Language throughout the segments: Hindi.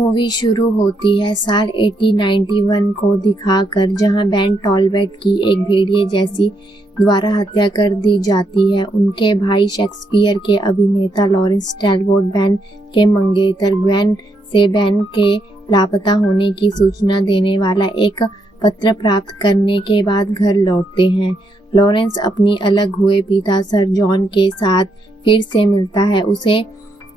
मूवी शुरू होती है साल 1891 को दिखाकर, जहां बेन टॉलबट की एक भेड़िए जैसी द्वारा हत्या कर दी जाती है। उनके भाई शेक्सपियर के अभिनेता लॉरेंस टैलबॉट बेन के मंगेतर ग्वेन से बेन के लापता होने की सूचना देने वाला एक पत्र प्राप्त करने के बाद घर लौटते हैं। लॉरेंस अपनी अलग हुए पिता सर जॉन के साथ फिर से मिलता है। उसे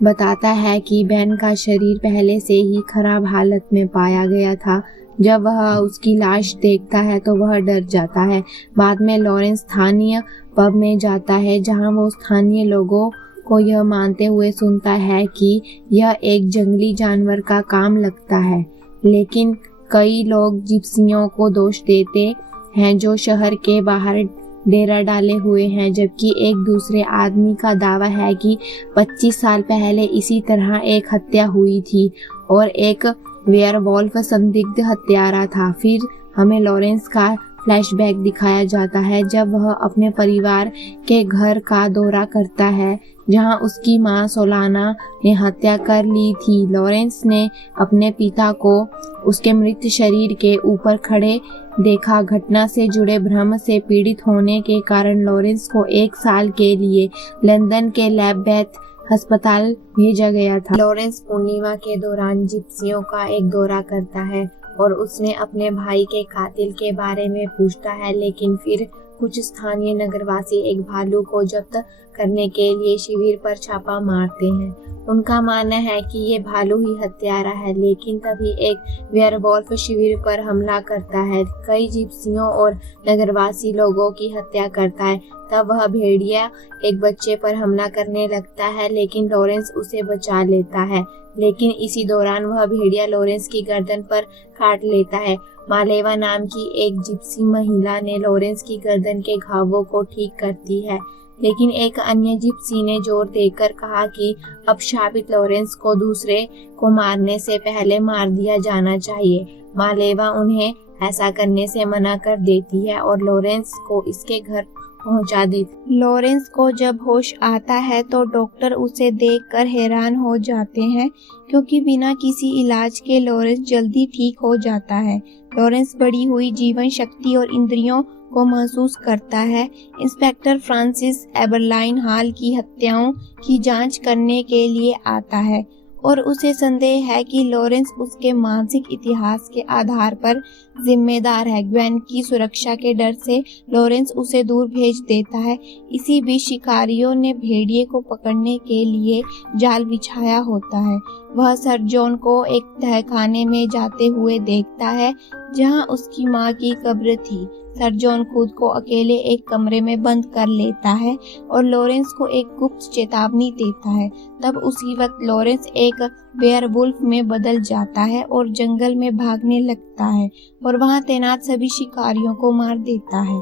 बताता है कि बेन का शरीर पहले से ही खराब हालत में पाया गया था। जब वह उसकी लाश देखता है तो वह डर जाता है। बाद में लॉरेंस स्थानीय पब में जाता है, जहां वो स्थानीय लोगों को यह मानते हुए सुनता है कि यह एक जंगली जानवर का काम लगता है। लेकिन कई लोग जिप्सियों को दोष देते हैं जो शहर के बाहर डेरा डाले हुए हैं, जबकि एक दूसरे आदमी का दावा है कि 25 साल पहले इसी तरह एक हत्या हुई थी और एक वेयरवॉल्फ संदिग्ध हत्यारा था। फिर हमें लॉरेंस का फ्लैशबैक दिखाया जाता है जब वह अपने परिवार के घर का दौरा करता है, जहां उसकी मां सोलाना ने हत्या कर ली थी। लॉरेंस ने अपने पिता को उसके मृत शरीर के ऊपर खड़े देखा। घटना से जुड़े भ्रम से पीड़ित होने के कारण लॉरेंस को 1 साल के लिए लंदन के लैम्बेथ अस्पताल भेजा गया था। लॉरेंस पूर्णिमा के दौरान जिप्सियों का एक दौरा करता है और उसने अपने भाई के कातिल के बारे में पूछता है, लेकिन फिर कुछ स्थानीय नगरवासी एक भालू को जब्त करने के लिए शिविर पर छापा मारते हैं। उनका मानना है कि ये भालू ही हत्यारा है, लेकिन तभी एक वेयरवॉल्फ शिविर पर हमला करता है, कई जिप्सियों और नगरवासी लोगों की हत्या करता है। तब वह भेड़िया एक बच्चे पर हमला करने लगता है, लेकिन लॉरेंस उसे बचा लेता है। लेकिन इसी दौरान वह भेड़िया लॉरेंस की गर्दन पर काट लेता है। मालेवा नाम की एक जिप्सी महिला ने लॉरेंस की गर्दन के घावों को ठीक करती है, लेकिन एक अन्य जिप्सी ने जोर देकर कहा कि अब शापित लॉरेंस को दूसरे को मारने से पहले मार दिया जाना चाहिए। मालेवा उन्हें ऐसा करने से मना कर देती है और लॉरेंस को इसके घर पहुंचा देती। लॉरेंस को जब होश आता है तो डॉक्टर उसे देखकर हैरान हो जाते हैं, क्योंकि बिना किसी इलाज के लॉरेंस जल्दी ठीक हो जाता है। लॉरेंस बढ़ी हुई जीवन शक्ति और इंद्रियों को महसूस करता है। इंस्पेक्टर फ्रांसिस एबरलाइन हाल की हत्याओं की जांच करने के लिए आता है और उसे संदेह है कि लॉरेंस उसके मानसिक इतिहास के आधार पर जिम्मेदार है। ग्वेन की सुरक्षा के डर से लॉरेंस उसे दूर भेज देता है। इसी बीच शिकारियों ने भेड़िए को पकड़ने के लिए जाल बिछाया होता है। वह सर जॉन को एक तहखाने में जाते हुए देखता है, जहां उसकी मां की कब्र थी। सर जॉन खुद को अकेले एक कमरे में बंद कर लेता है और लॉरेंस को एक गुप्त चेतावनी देता है। तब उसी वक्त लॉरेंस एक वेयरवुल्फ में बदल जाता है और जंगल में भागने लगता है और वहां तैनात सभी शिकारियों को मार देता है।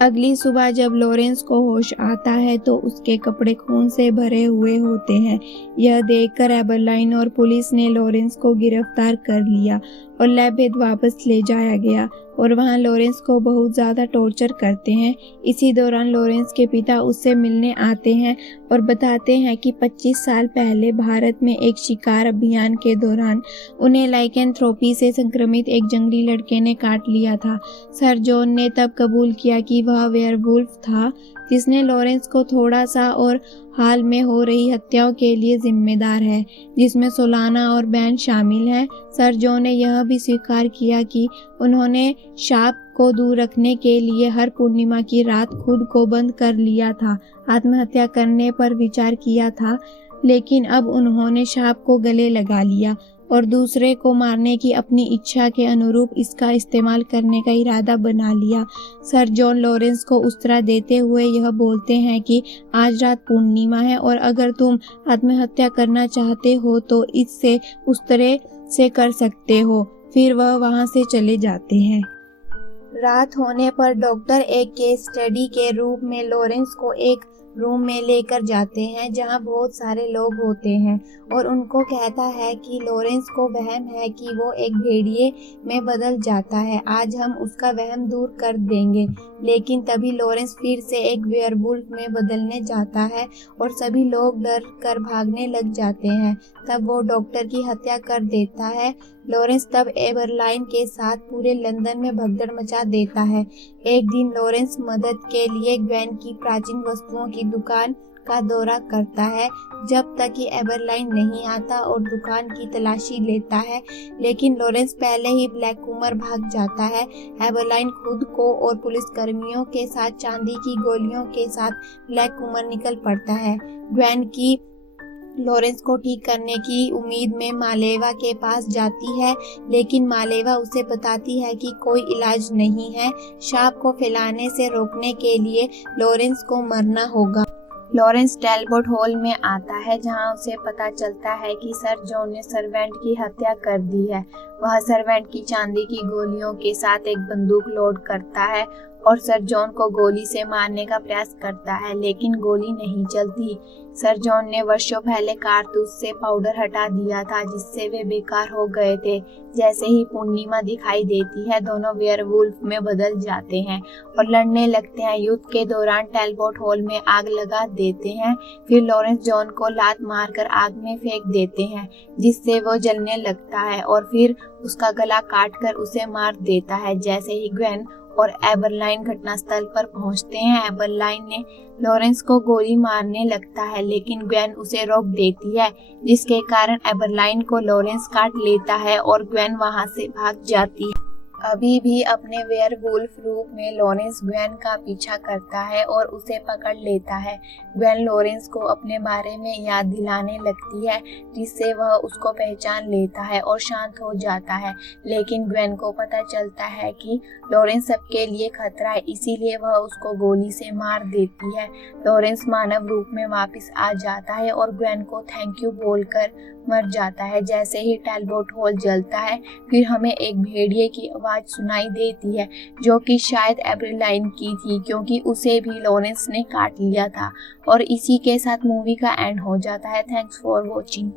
अगली सुबह जब लॉरेंस को होश आता है तो उसके कपड़े खून से भरे हुए होते हैं। यह देखकर एबरलाइन और पुलिस ने लॉरेंस को गिरफ्तार कर लिया और लैम्बेथ वापस ले जाया गया और वहां लॉरेंस को बहुत ज़्यादा टॉर्चर करते हैं। इसी दौरान लॉरेंस के पिता उससे मिलने आते हैं और बताते हैं कि 25 साल पहले भारत में एक शिकार अभियान के दौरान उन्हें लाइकेंथ्रोपी से संक्रमित एक जंगली लड़के ने काट लिया था। सर जॉन ने तब कबूल किया कि वह वेयरवुल्फ था, जिसने लॉरेंस को थोड़ा सा और हाल में हो रही हत्याओं के लिए जिम्मेदार है, जिसमें सोलाना और बेन शामिल हैं। सर जॉन ने यह भी स्वीकार किया कि उन्होंने शाप को दूर रखने के लिए हर पूर्णिमा की रात खुद को बंद कर लिया था, आत्महत्या करने पर विचार किया था, लेकिन अब उन्होंने शाप को गले लगा लिया और दूसरे को मारने की अपनी इच्छा के अनुरूप इसका इस्तेमाल करने का इरादा बना लिया। सर जॉन लॉरेंस को उस्तरा देते हुए यह बोलते हैं कि आज रात पूर्णिमा है और अगर तुम आत्महत्या करना चाहते हो तो इससे उस्तरे से कर सकते हो। फिर वह वहां से चले जाते हैं। रात होने पर डॉक्टर एक केस स्टडी के रूप में लॉरेंस को एक रूम में लेकर जाते हैं जहां बहुत सारे लोग होते हैं और उनको कहता है कि लॉरेंस को वहम है कि वो एक भेड़िए में बदल जाता है, आज हम उसका वहम दूर कर देंगे। लेकिन तभी लॉरेंस फिर से एक वेयरवुल्फ में बदलने जाता है और सभी लोग डर कर भागने लग जाते हैं। तब वो डॉक्टर की हत्या कर देता है। लॉरेंस तब एबरलाइन के साथ पूरे लंदन में भगदड़ मचा देता है। एक दिन लॉरेंस मदद के लिए ग्वेन की प्राचीन वस्तुओं की दुकान का दौरा करता है जब तक कि एबरलाइन नहीं आता और दुकान की तलाशी लेता है, लेकिन लॉरेंस पहले ही ब्लैकमोर भाग जाता है। एबरलाइन खुद को और पुलिसकर्मियों के साथ चांदी की गोलियों के साथ ब्लैकमोर निकल पड़ता है। ग्वेन की लॉरेंस को ठीक करने की उम्मीद में मालेवा के पास जाती है, लेकिन मालेवा उसे बताती है कि कोई इलाज नहीं है। शाप को फैलाने से रोकने के लिए लॉरेंस को मरना होगा। लॉरेंस टैलबोट हॉल में आता है जहां उसे पता चलता है कि सर जॉन ने सर्वेंट की हत्या कर दी है। वह सर्वेंट की चांदी की गोलियों के साथ एक बंदूक लोड करता है और सर जॉन को गोली से मारने का प्रयास करता है, लेकिन गोली नहीं चलती। सर जॉन ने वर्षों पहले कारतूस से पाउडर हटा दिया था जिससे वे बेकार हो गए थे। जैसे ही पूर्णिमा दिखाई देती है, दोनों वेयरवुल्फ में बदल जाते हैं और लड़ने लगते हैं। युद्ध के दौरान टैलबोट हॉल में आग लगा देते हैं। फिर लॉरेंस जॉन को लात मारकर आग में फेंक देते हैं जिससे वो जलने लगता है और फिर उसका गला काटकर उसे मार देता है। जैसे ही ग्वेन और एबरलाइन घटनास्थल पर पहुंचते हैं, एबरलाइन ने लॉरेंस को गोली मारने लगता है, लेकिन ग्वेन उसे रोक देती है, जिसके कारण एबरलाइन को लॉरेंस काट लेता है और ग्वेन वहां से भाग जाती है। अभी भी अपने वेयरवुल्फ रूप में लॉरेंस ग्वेन का पीछा करता है और उसे पकड़ लेता है। ग्वेन लॉरेंस को अपने बारे में याद दिलाने लगती है जिससे वह उसको पहचान लेता है और शांत हो जाता है, लेकिन ग्वेन को पता चलता है कि लॉरेंस सबके लिए खतरा है, इसीलिए वह उसको गोली से मार देती है। लॉरेंस मानव रूप में वापस आ जाता है और ग्वेन को थैंक यू बोलकर मर जाता है। जैसे ही टैलबोट हॉल जलता है, फिर हमें एक भेड़िए की आवाज सुनाई देती है जो कि शायद एबरलाइन की थी, क्योंकि उसे भी लॉरेंस ने काट लिया था। और इसी के साथ मूवी का एंड हो जाता है। Thanks for watching.